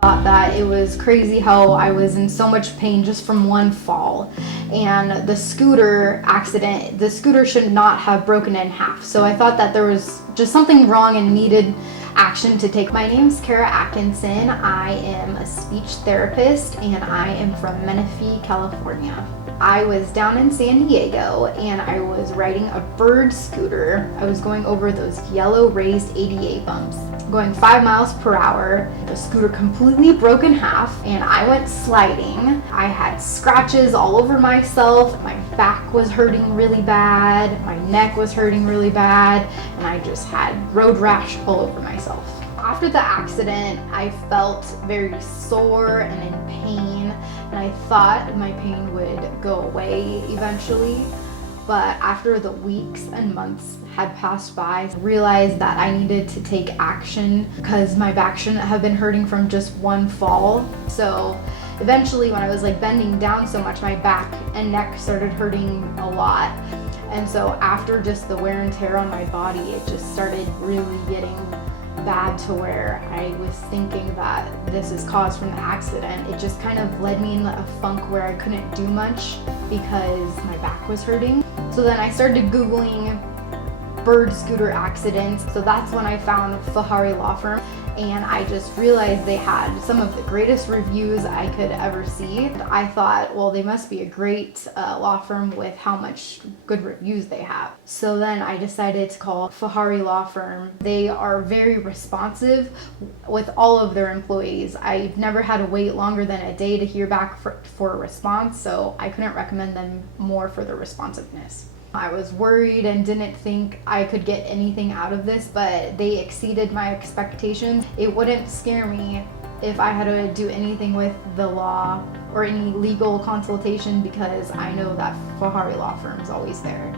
Thought that it was crazy how I was in so much pain just from one fall, and the scooter accident, the scooter should not have broken in half. So I thought that there was just something wrong and needed action to take. My name's Atkinson. I am a speech therapist and I am from Menifee, California. I was down in San Diego and I was riding a bird scooter. I was going over those yellow raised ADA bumps, going 5 miles per hour. The scooter completely broke in half and I went sliding. I had scratches all over myself. My back was hurting really bad. My neck was hurting really bad. And I just had road rash all over myself. After the accident, I felt very sore and in pain, and I thought my pain would go away eventually. But after the weeks and months had passed by, I realized that I needed to take action because my back shouldn't have been hurting from just one fall. So eventually, when I was bending down so much, my back and neck started hurting a lot. And so after just the wear and tear on my body, it just started really getting bad to where I was thinking that this is caused from the accident. It just kind of led me in a funk where I couldn't do much because my back was hurting. So then I started Googling bird scooter accidents. So that's when I found Farahi Law Firm, and I just realized they had some of the greatest reviews I could ever see. I thought, well, they must be a great law firm with how much good reviews they have. So then I decided to call Farahi Law Firm. They are very responsive with all of their employees. I've never had to wait longer than a day to hear back for a response, so I couldn't recommend them more for their responsiveness. I was worried and didn't think I could get anything out of this, but they exceeded my expectations. It wouldn't scare me if I had to do anything with the law or any legal consultation because I know that Farahi Law Firm is always there.